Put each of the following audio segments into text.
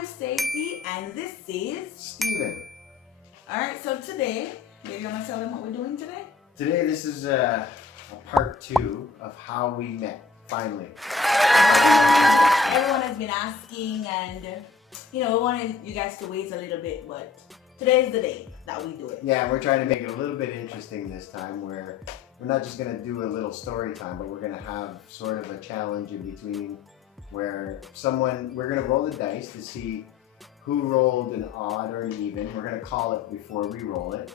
I'm Stacy, and this is Steven. Alright, so today, you want to tell them what we're doing today? Today, this is a part 2 of how we met, finally. Everyone has been asking, and we wanted you guys to wait a little bit, but today is the day that we do it. Yeah, we're trying to make it a little bit interesting this time, where we're not just going to do a little story time, but we're going to have sort of a challenge in between where we're going to roll the dice to see who rolled an odd or an even. We're going to call it before we roll it.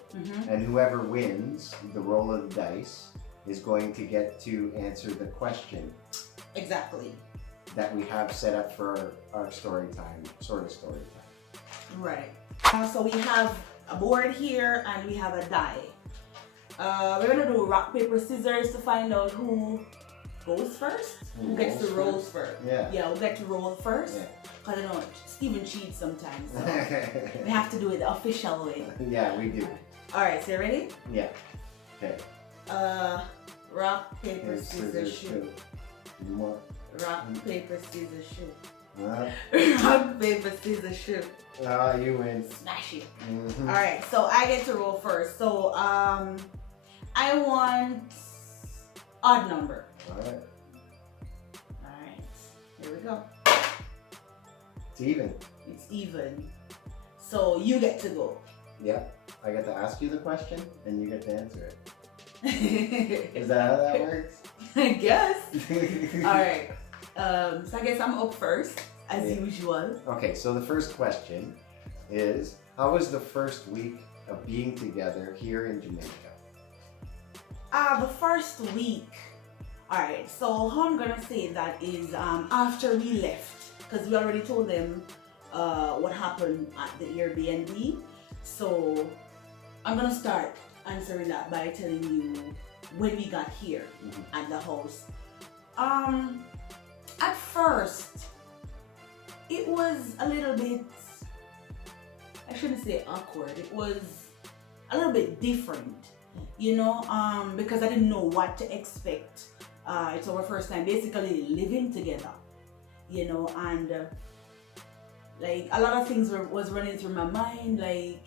And whoever wins the roll of the dice is going to get to answer the question. Exactly. That we have set up for our story time, sort of story time. Right. So we have a board here and we have a die. We're going to do rock, paper, scissors to find out who goes first. Who gets to roll first. Yeah, we'll get to roll first. Because I know Steven cheats sometimes, so we have to do it the official way. Yeah, we do. Alright, so you ready? Yeah. Okay. Rock, paper, scissors, shoot. More. Rock, paper, scissors, shoot. Uh, Rock, paper, scissors, shoot. You win. Smash it. Alright, so I get to roll first. So, I want odd number. Alright. Alright, here we go. It's even. It's even. So you get to go. Yeah. I get to ask you the question and you get to answer it. Is that how that works? I guess. Alright. So I guess I'm up first, as usual. Okay, so the first question is, how was the first week of being together here in Jamaica? The first week. Alright, so how I'm gonna say that is after we left, because we already told them what happened at the Airbnb. So I'm gonna start answering that by telling you when we got here at the house. At first, it was a little bit, I shouldn't say awkward, it was a little bit different, because I didn't know what to expect. It's our first time basically living together, and like a lot of things was running through my mind, like,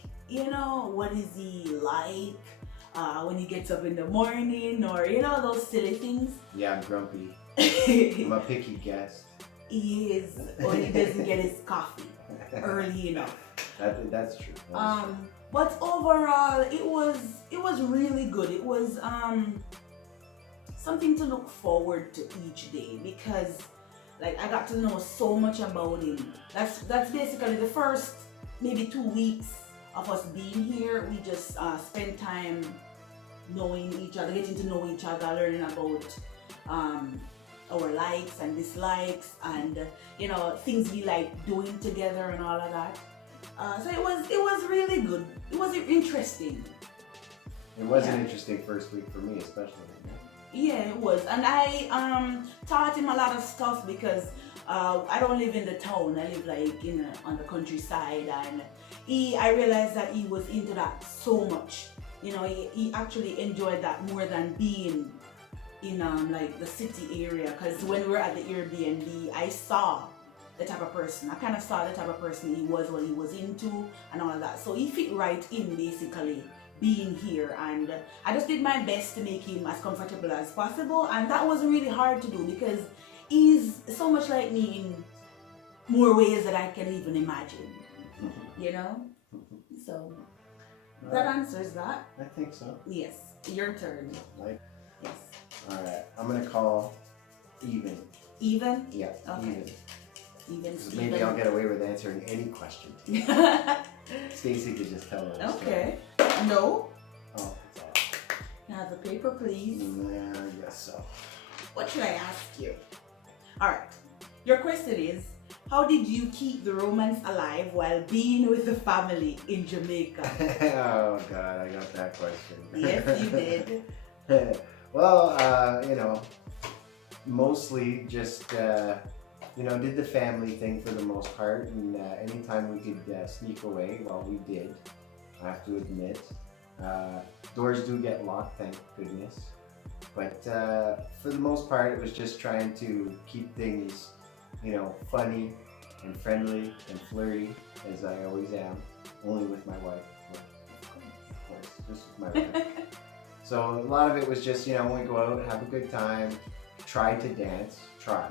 what is he like when he gets up in the morning, or those silly things. Yeah, I'm grumpy. I'm a picky guest. He is, or he doesn't get his coffee early enough. That's true. But overall, it was really good. It was something to look forward to each day, because like I got to know so much about him. That's basically the first maybe 2 weeks of us being here. We just spent time knowing each other, getting to know each other, learning about our likes and dislikes, and things we like doing together and all of that. So it was really good. It was interesting. It was an interesting first week for me, especially. Yeah, it was, and I taught him a lot of stuff, because I don't live in the town. I live like on the countryside, and I realized that he was into that so much. He actually enjoyed that more than being in like the city area, because when we were at the Airbnb, I saw the type of person. I kind of saw the type of person he was, what he was into, and all of that. So he fit right in basically being here, and I just did my best to make him as comfortable as possible, and that was really hard to do, because he's so much like me in more ways that I can even imagine. So that answers that. I think so. Yes, your turn. Yes. Alright, I'm gonna call even. Even? Yeah, okay. Even. Maybe I'll get away with answering any question. Stacy could just tell us. Okay. No. Oh, that's all. Now the paper, please. Yeah, I guess so. What should I ask you? Alright. Your question is, how did you keep the romance alive while being with the family in Jamaica? Oh God, I got that question. Yes, you did. Well, mostly just, did the family thing for the most part, and anytime we could sneak away, well, we did, I have to admit. Doors do get locked, thank goodness. But for the most part, it was just trying to keep things, funny, and friendly and flirty as I always am, only with my wife. Of course, just with my wife. So a lot of it was just, when we go out, have a good time, try to dance, try.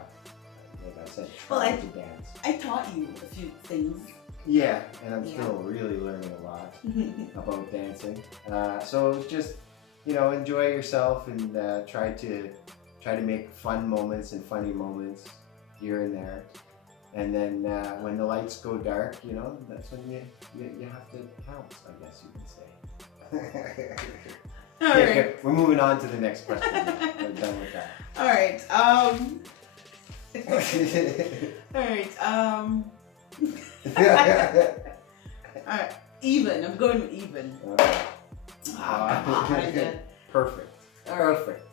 Like I said, try to dance. I taught you a few things. Yeah, and I'm still really learning a lot about dancing. So just, enjoy yourself and try to make fun moments and funny moments here and there. And then when the lights go dark, that's when you have to pounce, I guess you can say. All right. Okay, we're moving on to the next question. We're done with that. All right. All right. Even. I'm going with even. Perfect. All right. Perfect.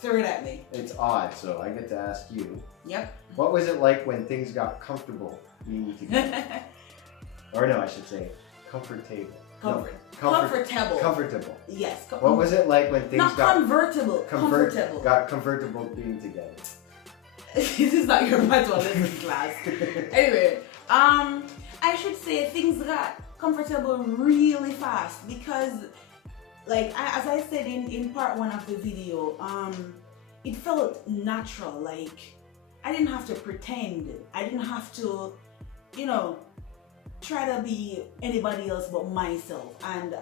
Throw it at me. It's odd, so I get to ask you. Yep. What was it like when things got comfortable being together? Or no, I should say comfortable. Comfortable. Comfortable. Yes. What was it like when things Not got convertible. Comfortable. Got comfortable being together? This is not your manual lesson class. Anyway, I should say things got comfortable really fast because, like as I said in part 1 of the video, it felt natural. Like I didn't have to pretend. I didn't have to, try to be anybody else but myself. And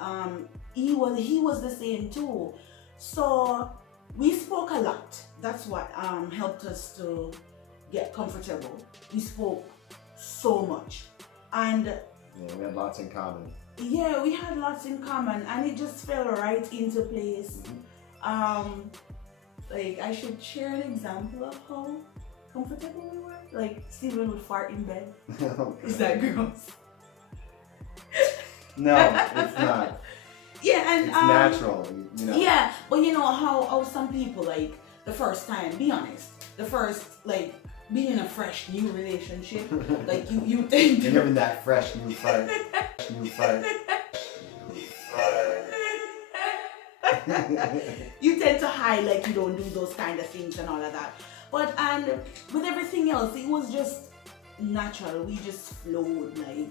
he was the same too. So we spoke a lot. That's what helped us to get comfortable. We spoke so much, and we had lots in common. Yeah, we had lots in common, and it just fell right into place. Like I should share an example of how comfortable we were. Like Steven would fart in bed. Okay. Is that gross? No, it's not. Yeah, and it's natural. Yeah, but how some people, like the first time, be honest, the first like being in a fresh new relationship, like you tend to you're having that fresh new fart. You tend to hide, like you don't do those kind of things and all of that. But and with everything else, it was just natural. We just flowed. Like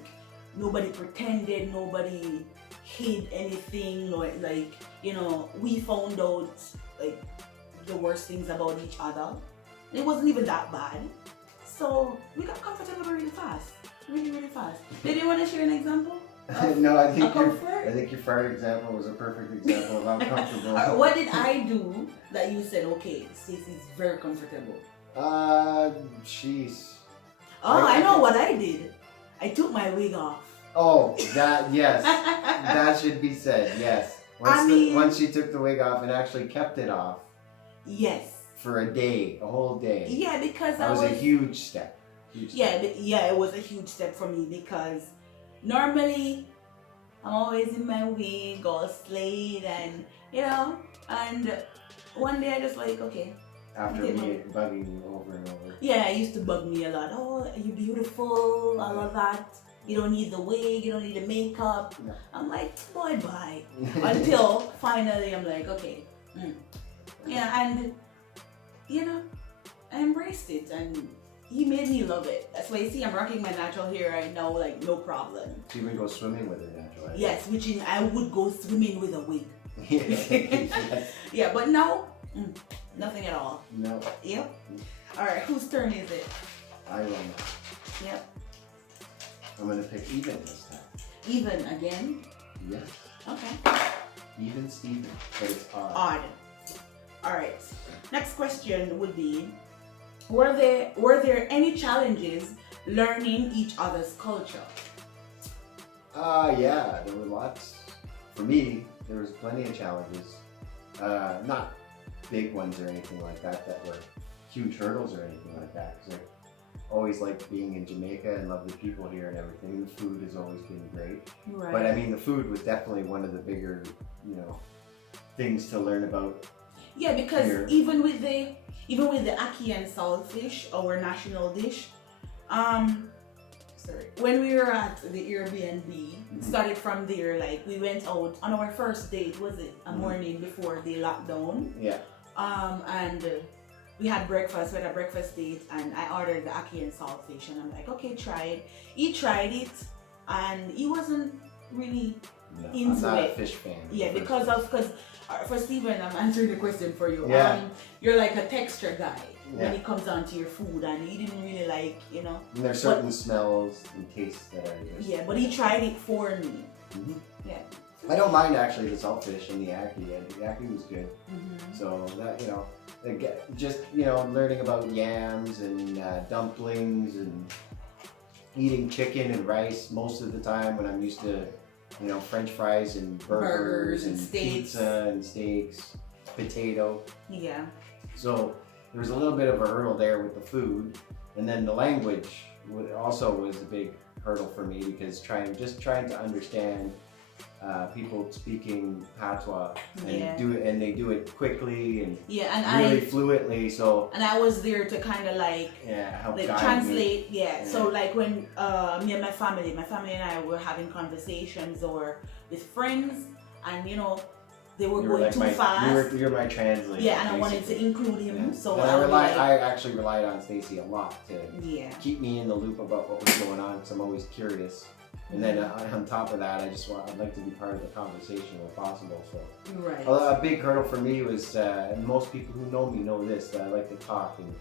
nobody pretended, nobody hid anything. Like we found out like the worst things about each other. It wasn't even that bad. So we got comfortable really fast. Really, really fast. Did you want to share an example? No, I think your fart example was a perfect example of how comfortable. What did I do that you said, okay, Stacey's very comfortable? Jeez. Oh, I know what I did. I took my wig off. Oh, yes. That should be said, yes. Once she took the wig off and actually kept it off. Yes. For a whole day. Yeah, because that was a huge step. It was a huge step for me because normally I'm always in my wig, all slayed, and and one day I just like, okay. After me bugging you over and over. Yeah, it used to bug me a lot. Oh, are you beautiful? All of that. You don't need the wig, you don't need the makeup. No. I'm like, boy, bye. Until finally I'm like, okay. Yeah, and I embraced it, and he made me love it. That's why you see I'm rocking my natural hair right now, like no problem. So you even go swimming with it natural hair? Yes, I would go swimming with a wig. Yes. Yeah, but now, nothing at all. No. Yep. Alright, whose turn is it? I will. Yep. I'm gonna pick even this time. Even again? Yes. Okay. Even Steven, but it's odd. Odd. Alright. Next question would be, were there any challenges learning each other's culture? Yeah, there were lots. For me, there was plenty of challenges. Not big ones or anything like that were huge hurdles or anything like that. Because I always liked being in Jamaica and love the people here and everything. The food has always been great. Right. But I mean, the food was definitely one of the bigger, things to learn about. Yeah, because here. even with the ackee and saltfish, our national dish, when we were at the Airbnb, started from there, like we went out on our first date, was it a morning before the lockdown? Yeah. And we had breakfast, we had a breakfast date, and I ordered the ackee and saltfish, and I'm like, okay, try it. He tried it, and he wasn't really No, into I'm not it. a fish fan. Yeah, because for Steven, I'm answering the question for you. Yeah. You're like a texture guy when Yeah. it comes down to your food, and he didn't really like, you know. And there's certain smells and tastes that are just... Yeah, but he tried it for me. Mhm. Yeah. I don't mind actually the saltfish and the ackee. And the ackee was good. Mm-hmm. So that, you know, just, you know, learning about yams and dumplings and eating chicken and rice most of the time when I'm used to, you know, French fries and burgers and steaks. pizza and steaks, potato. Yeah. So there was a little bit of a hurdle there with the food, and then the language also was a big hurdle for me because trying to understand people speaking patois and Yeah. they do it quickly and Yeah, and really fluently. So I was there to kind of like help like guide translate. me. Yeah. So like when me and my family and I were having conversations or with friends, and you know they were You going like too my, fast. You're my translator. Yeah, and I wanted to basically. include him. Yeah. So And I I actually relied on Stacy a lot to yeah. keep me in the loop about what was going on because I'm always curious. And then on top of that, I'd like to be part of the conversation where possible. So Right. a big hurdle for me was, and most people who know me know this, that I like to talk, and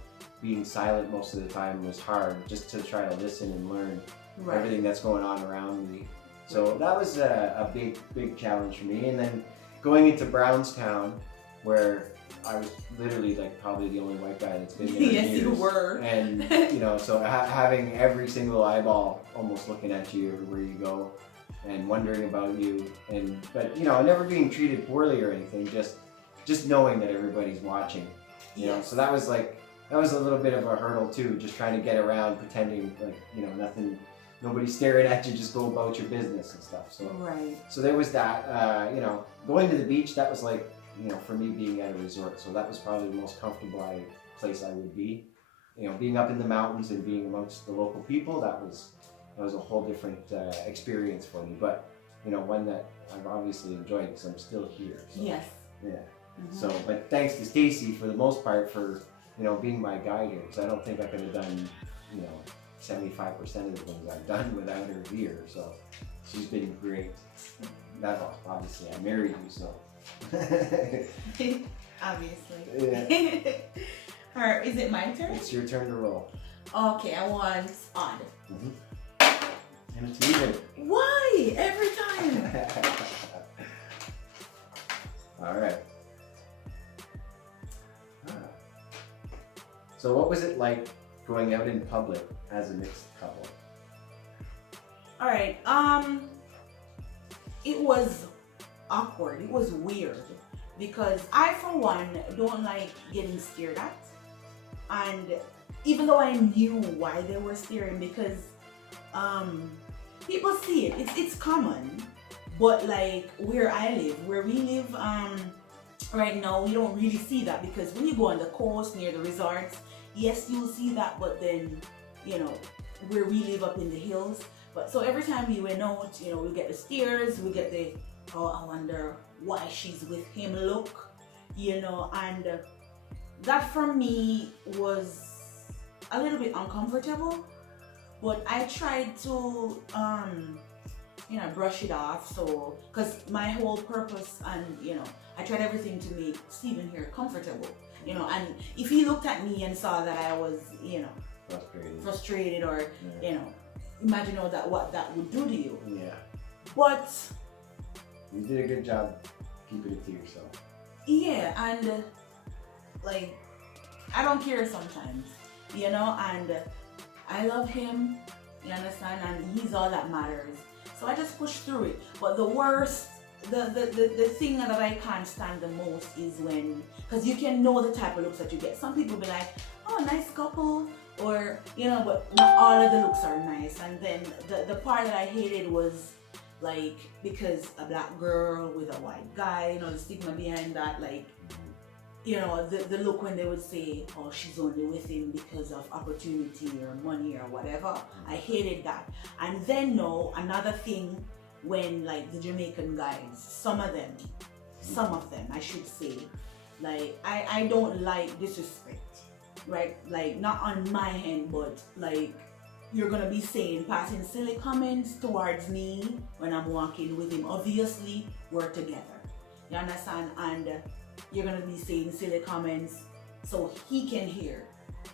being silent most of the time was hard, just to try to listen and learn Right. everything that's going on around me. So that was a big challenge for me. And then going into Brownstown, where I was literally like probably the only white guy that's been there in Yes, years. you were. And you know, so having every single eyeball almost looking at you everywhere you go, and wondering about you, but you know, never being treated poorly or anything, just knowing that everybody's watching. You know, so that was a little bit of a hurdle too, just trying to get around, pretending like, you know, nobody's staring at you, just go about your business and stuff. So Right. so there was that. You know, going to the beach, that was like, you know, for me being at a resort, so that was probably the most comfortable place I would be. You know, being up in the mountains and being amongst the local people, that was a whole different experience for me. But you know, one that I've obviously enjoyed because I'm still here. So, Yes. Yeah. Mhm. So, but thanks to Stacy for the most part for, you know, being my guide here, because I don't think I could have done, you know, 75% of the things I've done without her here. So she's been great. That obviously I married you, so. Obviously. Yeah. Alright, is it my turn? It's your turn to roll. Okay, I want odd. And it's even. Why? Every time. All right. So what was it like going out in public as a mixed couple? Alright, it was awkward. It was weird because I, for one, don't like getting stared at. And even though I knew why they were staring, because people see it. It's common. But like where we live, right now we don't really see that, because when you go on the coast near the resorts, yes, you'll see that, but then, you know, where we live up in the hills. But so every time we went out, you know, we get the stares, we get the, oh, I wonder why she's with him look, you know, and that for me was a little bit uncomfortable, but I tried to, you know, brush it off. So, because my whole purpose, and you know, I tried everything to make Steven here comfortable, you know, and if he looked at me and saw that I was, you know, frustrated or, you know, imagine what that would do to you. Yeah. But you did a good job keeping it to yourself. Yeah, and like, I don't care sometimes, you know, and I love him, you understand, and he's all that matters. So I just push through it. But the worst, the thing that I can't stand the most is when, because you can know the type of looks that you get. Some people be like, oh, nice couple, or, you know, but not all of the looks are nice. And then the part that I hated was, like, because a black girl with a white guy, you know, the stigma behind that, like, you know, the look when they would say, oh, she's only with him because of opportunity or money or whatever. I hated that. And then, no, another thing, when, like, the Jamaican guys, some of them, I should say, like, I don't like disrespect. right? Like not on my hand, but like you're gonna be saying passing silly comments towards me when I'm walking with him. Obviously, we're together. You understand? And you're gonna be saying silly comments so he can hear.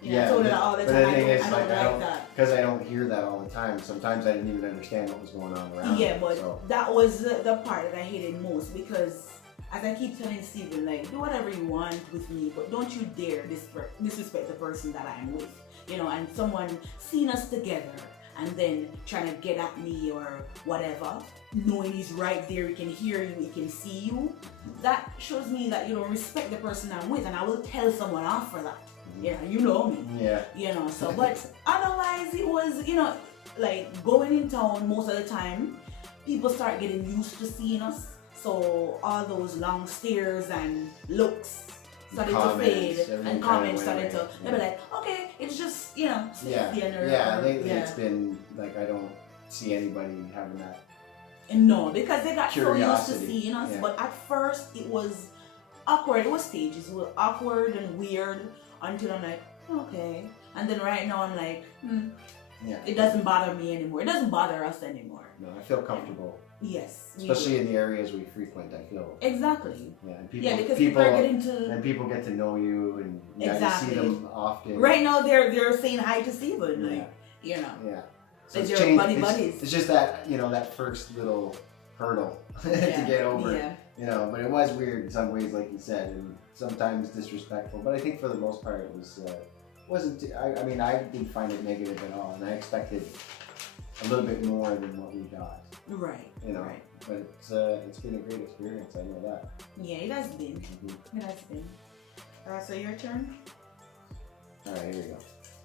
You know, I told her that all the time. I don't like that. Because I don't hear that all the time. Sometimes I didn't even understand what was going on around. Yeah, but that was the part that I hated most, because as I keep telling Steven, like, do whatever you want with me, but don't you dare disrespect the person that I am with. You know, and someone seeing us together and then trying to get at me or whatever, knowing he's right there, he can hear you, he can see you, that shows me that you don't respect the person I'm with, and I will tell someone off for that. Yeah, you know me. Yeah. You know, so, but otherwise it was, you know, like going in town most of the time, people start getting used to seeing us. So all those long stares and looks started to fade, and comments started to, they'll be like, okay, it's just, you know, lately it's been like, I don't see anybody having that. No, because they got so used to curiosity. seeing us, but at first it was awkward. It was stages. It was awkward and weird until I'm like, okay. And then right now I'm like, it doesn't bother me anymore. It doesn't bother us anymore. No, I feel comfortable. Yes. Especially in the areas we frequent, I feel. Exactly. Yeah, and because people are getting to... And people get to know you, and you see them often. Right now they're saying hi to Steven, like, you know. Yeah. So like they're buddies. It's just that, you know, that first little hurdle to get over. Yeah. You know, but it was weird in some ways, like you said, and sometimes disrespectful. But I think for the most part, it was wasn't. I mean, I didn't find it negative at all, and I expected a little bit more than what we got. Right. You know. Right. But it's been a great experience. I know that. Yeah, it has been. It has been. So your turn. All right, here we go.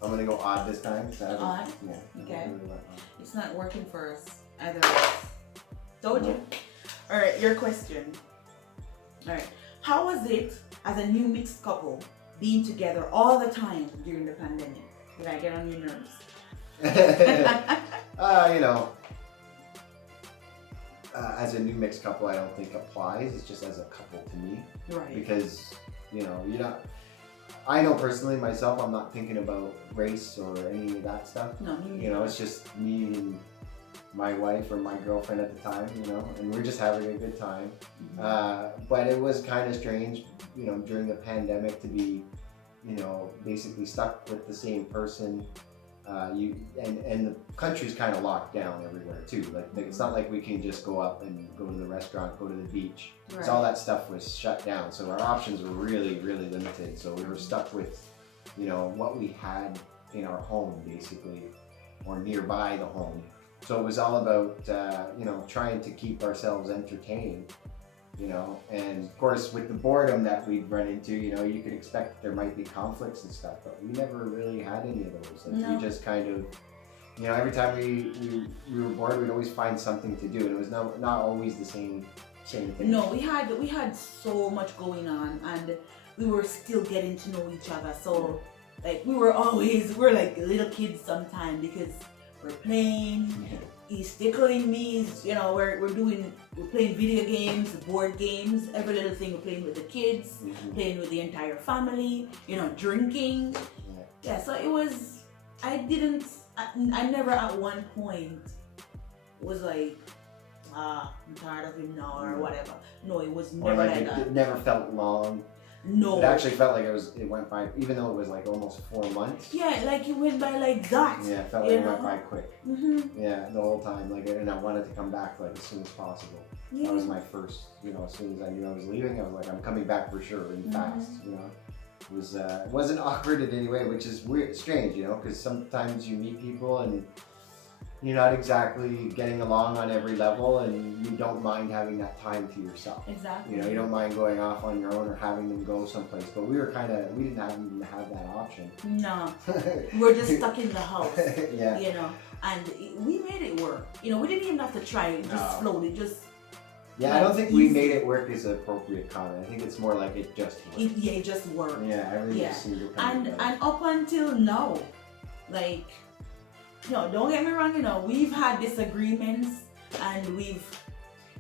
I'm gonna go odd this time. Odd. Yeah. Okay. It's not working for us either. Told you. All right, your question. All right, how was it as a new mixed couple being together all the time during the pandemic? Did I get on your nerves? You know, as a new mixed couple, I don't think applies. It's just as a couple to me. Right. Because, you know, you're not. I know personally myself, I'm not thinking about race or any of that stuff. No. You know, it's just me and my wife or my girlfriend at the time, you know, and we're just having a good time. But it was kind of strange, you know, during the pandemic to be, you know, basically stuck with the same person. And the country's kind of locked down everywhere too. Like it's not like we can just go up and go to the restaurant, go to the beach. Right. So all that stuff was shut down. So our options were really, really limited. So we were stuck with, you know, what we had in our home basically, or nearby the home. So it was all about, you know, trying to keep ourselves entertained, you know, and of course with the boredom that we'd run into, you know, you could expect there might be conflicts and stuff, but we never really had any of those. Like, we just kind of, you know, every time we were bored, we'd always find something to do, and it was not always the same thing. No, we had so much going on, and we were still getting to know each other. So like we're like little kids sometimes, because we're playing. He's tickling me. You know, we're playing video games, board games, every little thing. We're playing with the kids, playing with the entire family. You know, drinking. Yeah. So it was. I never at one point was like, I'm tired of him now or whatever. No, it was never like that. It never felt long. No. It actually felt like it went by, even though it was like almost 4 months. Yeah, like it went by like that. Yeah, it felt like it went by quick. Yeah, the whole time. Like, and I wanted to come back like as soon as possible. Yeah. That was my first, you know, as soon as I knew I was leaving, I was like, I'm coming back for sure and fast, you know. It wasn't awkward in any way, which is weird, strange, you know, because sometimes you meet people and you're not exactly getting along on every level, and you don't mind having that time to yourself. Exactly. You know, you don't mind going off on your own or having them go someplace. But we didn't even have that option. No, we're just stuck in the house. Yeah. You know, and we made it work. You know, we didn't even have to try it. Just flowed. It just. Yeah, I don't think we made it work is an appropriate comment. I think it's more like it just worked. It just worked. Yeah, everything just seemed to come together. And up until now, like. No, don't get me wrong, you know, we've had disagreements and we've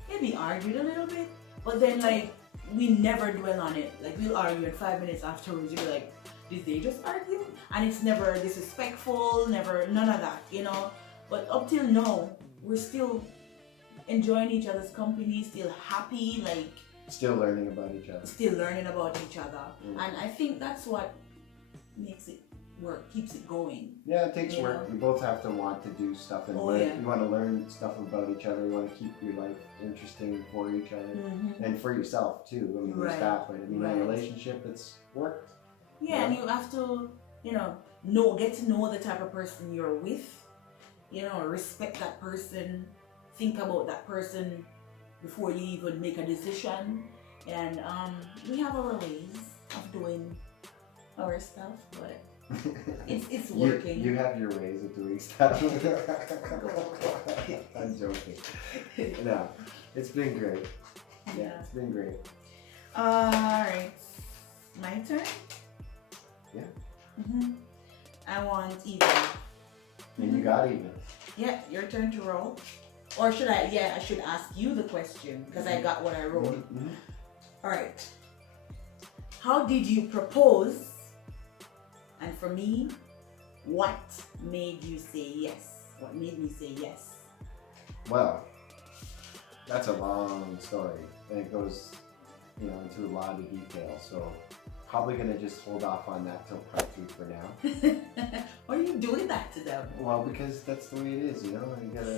maybe argued a little bit, but then like we never dwell on it. Like we'll argue and 5 minutes afterwards you'll be like, did they just argue? And it's never disrespectful, never, none of that, you know. But up till now, we're still enjoying each other's company, still happy, like Still learning about each other. still learning about each other. And I think that's what makes it work, keeps it going. Yeah, it takes Yeah. work. You both have to want to do stuff and Oh, learn. yeah. You want to learn stuff about each other. You want to keep your life interesting for each other and for yourself too. I mean, there's Right. that, but I mean, in Right. a relationship, it's worked. Yeah, and you have to, you know, get to know the type of person you're with, you know, respect that person, think about that person before you even make a decision. And we have our ways of doing our stuff, but it's working. You have your ways of doing stuff. I'm joking. No, it's been great. Yeah, it's been great. Alright, my turn? Yeah. I want even. And you got even. Yeah, your turn to roll. Or should I? Yeah, I should ask you the question because I got what I rolled. Alright. How did you propose? And for me, what made you say yes? What made me say yes? Well, that's a long story, and it goes, you know, into a lot of detail. So probably gonna just hold off on that till part 2 for now. Why are you doing that to them? Well, because that's the way it is, you know. You gotta,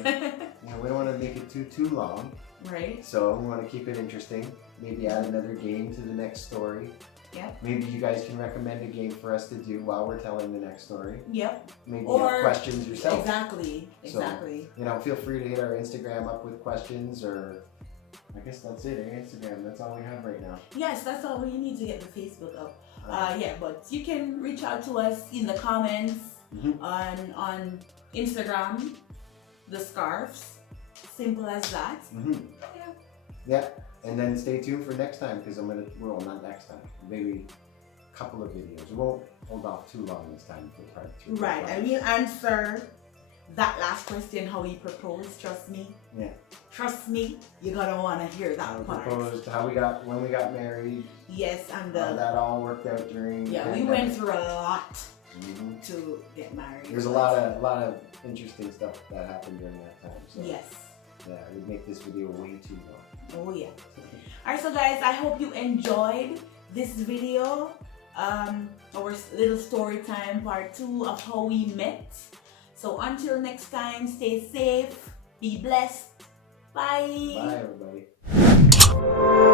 you know, we don't want to make it too long. Right? So we want to keep it interesting. Maybe add another game to the next story. Yep. Maybe you guys can recommend a game for us to do while we're telling the next story. Yep. Maybe you Or have questions yourself. Exactly. So, Exactly. you know, feel free to hit our Instagram up with questions, or I guess that's it. Instagram. That's all we have right now. Yes, that's all we need to get the Facebook up. Yeah, but you can reach out to us in the comments on Instagram, the Scarfs. Simple as that. Yeah. Yeah. And then stay tuned for next time, because well, not next time, maybe a couple of videos. We won't hold off too long this time for part 3. Right, I will answer that last question, how he proposed, trust me. Yeah. Trust me, you're gonna wanna hear that part. Proposed, when we got married. Yes, and How that all worked out during. yeah, we went through a lot to get married. There's a lot of interesting stuff that happened during that time. So yes. yeah, it would make this video way too long. Oh yeah. Alright, so guys, I hope you enjoyed this video. Our little story time part 2 of how we met. So until next time, stay safe, be blessed. Bye. Bye everybody.